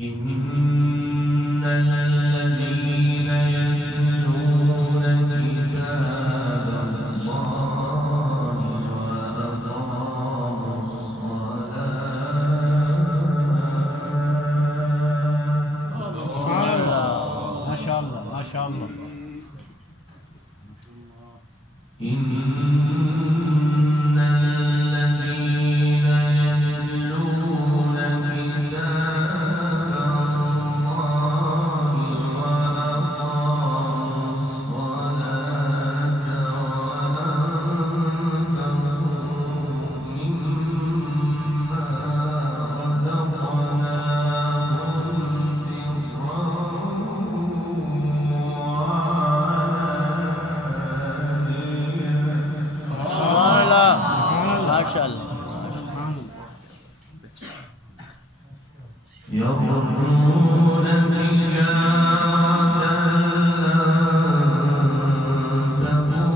إن الذين يتلون كتاب الله وأقاموا الصلاة ما شاء الله ما شاء الله. إن الذين يتلون كتاب الله وأقاموا الصلاة وأنفقوا مما رزقناهم سرا ما شاء الله. يرجون تجارة لن تبور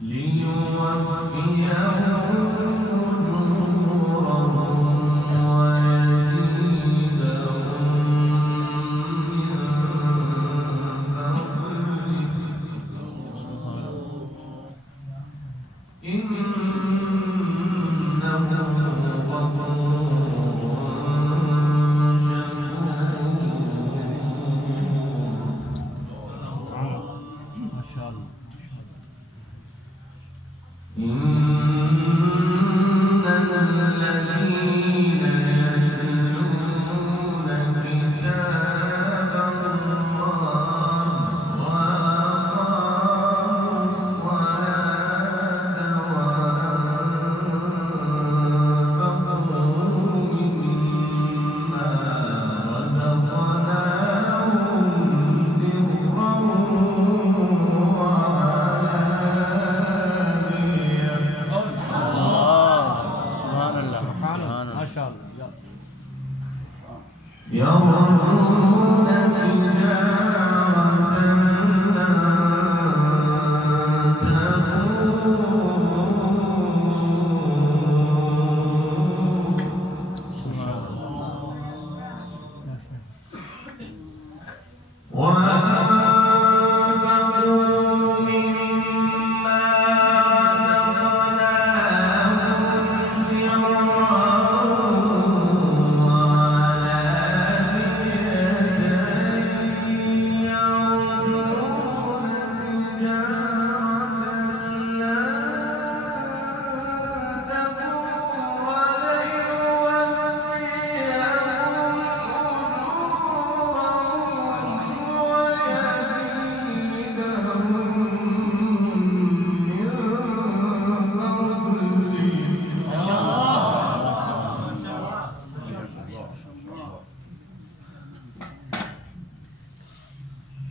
ليوفيهم أجورهم ويزيدهم من فضله إنه غفور شكور. ما شاء الله. إن الذين يتلون كتاب الله وأقاموا الصلاة وأنفقوا مما رزقناهم سرا وعلانية سبحان الله. سبحان ما الله. شاء الله. يرجون تجارة لن تبور وأنفقوا مما رزقناهم سرا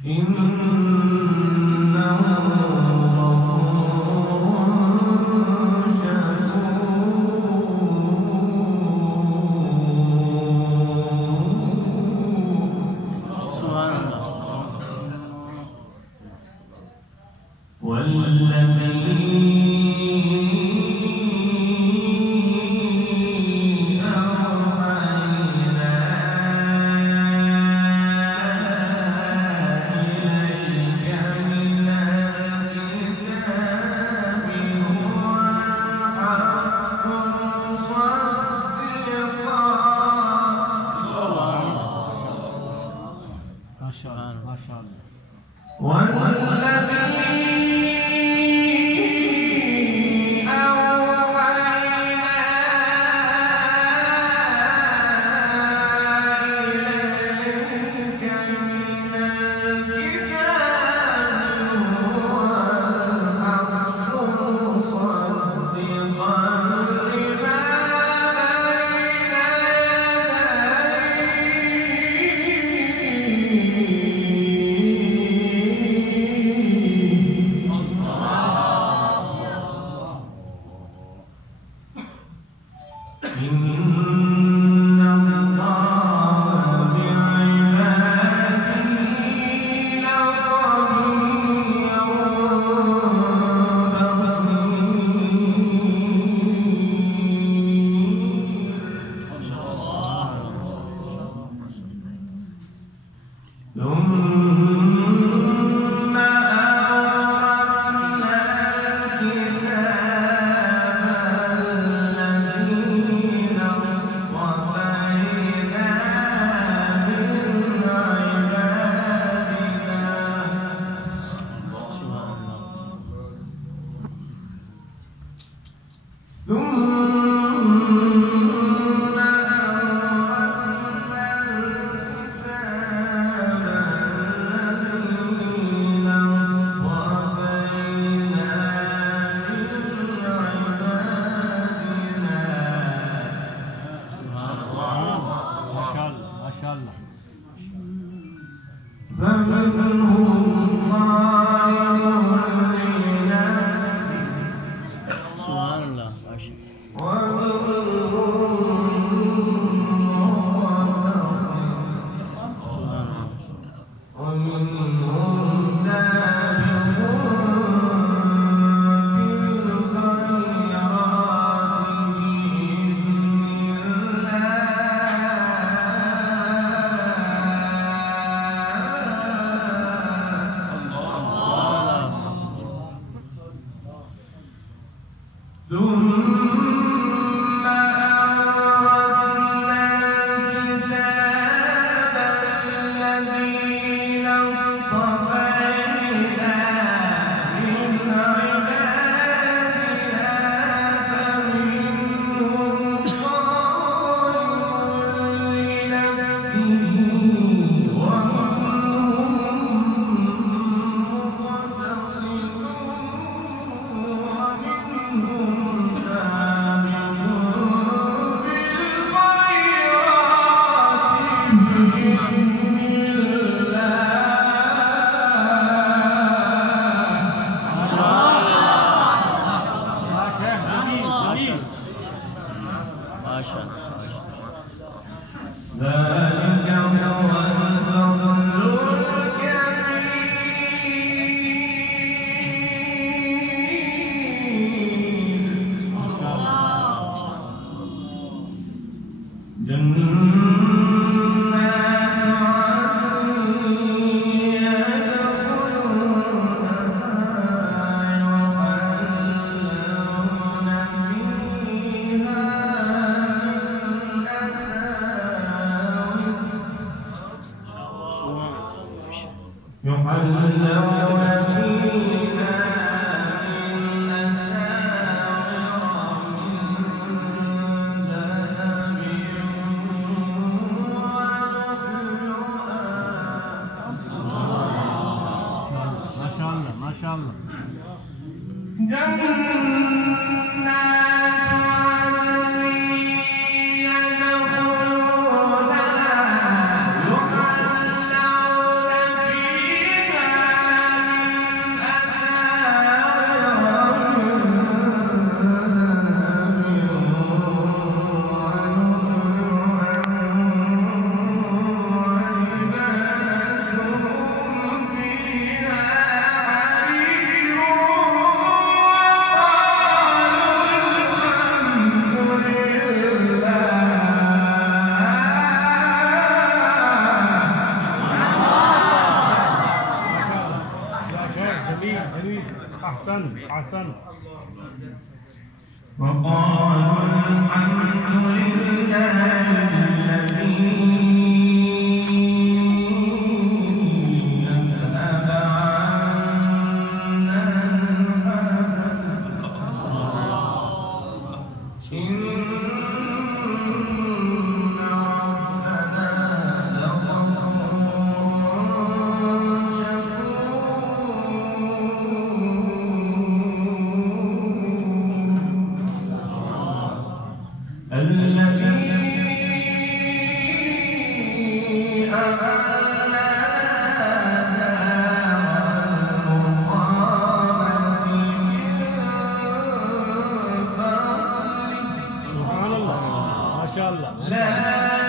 إنه غفور شكور. سبحان الله. والذي أوحينا إليك من الكتاب هو الحق مصدقا ما شاء الله ما شاء الله. والذي أوحينا إليك من الكتاب هو الحق مصدقا لما بين يديه ثم أورثنا الكتاب الذين اصطفينا من عبادنا سبحان الله. ثم ما شاء الله ما شاء الله. فمنهم ظالم لنفسه سبحان الله. ما شاء الله. سبحان الله. ومنهم سابق بالخيرات بإذن الله. ثم أورثنا الكتاب الذين اصطفينا من عبادنا فمنهم ظالم لنفسه ومنهم مقتصد ومنهم سابق بالخيرات بإذن يا شيخ جميل ما شاء جميل. الله. ما شاء الله. ذلك هو الفضل الكبير. يحلون فيها من أساور من ذهب ولؤلؤا ما شاء الله ما شاء الله. جنات عدن يدخلونها يحلون فيها من أساور ولباسهم فيها حرير جميل جميل. احسن احسن. وقالوا الحمد لله الذي أذهب عنا الحزن إن ربنا لغفور شكور الذي أحلنا دار المقامة من فضله سبحان الله ما شاء الله. لا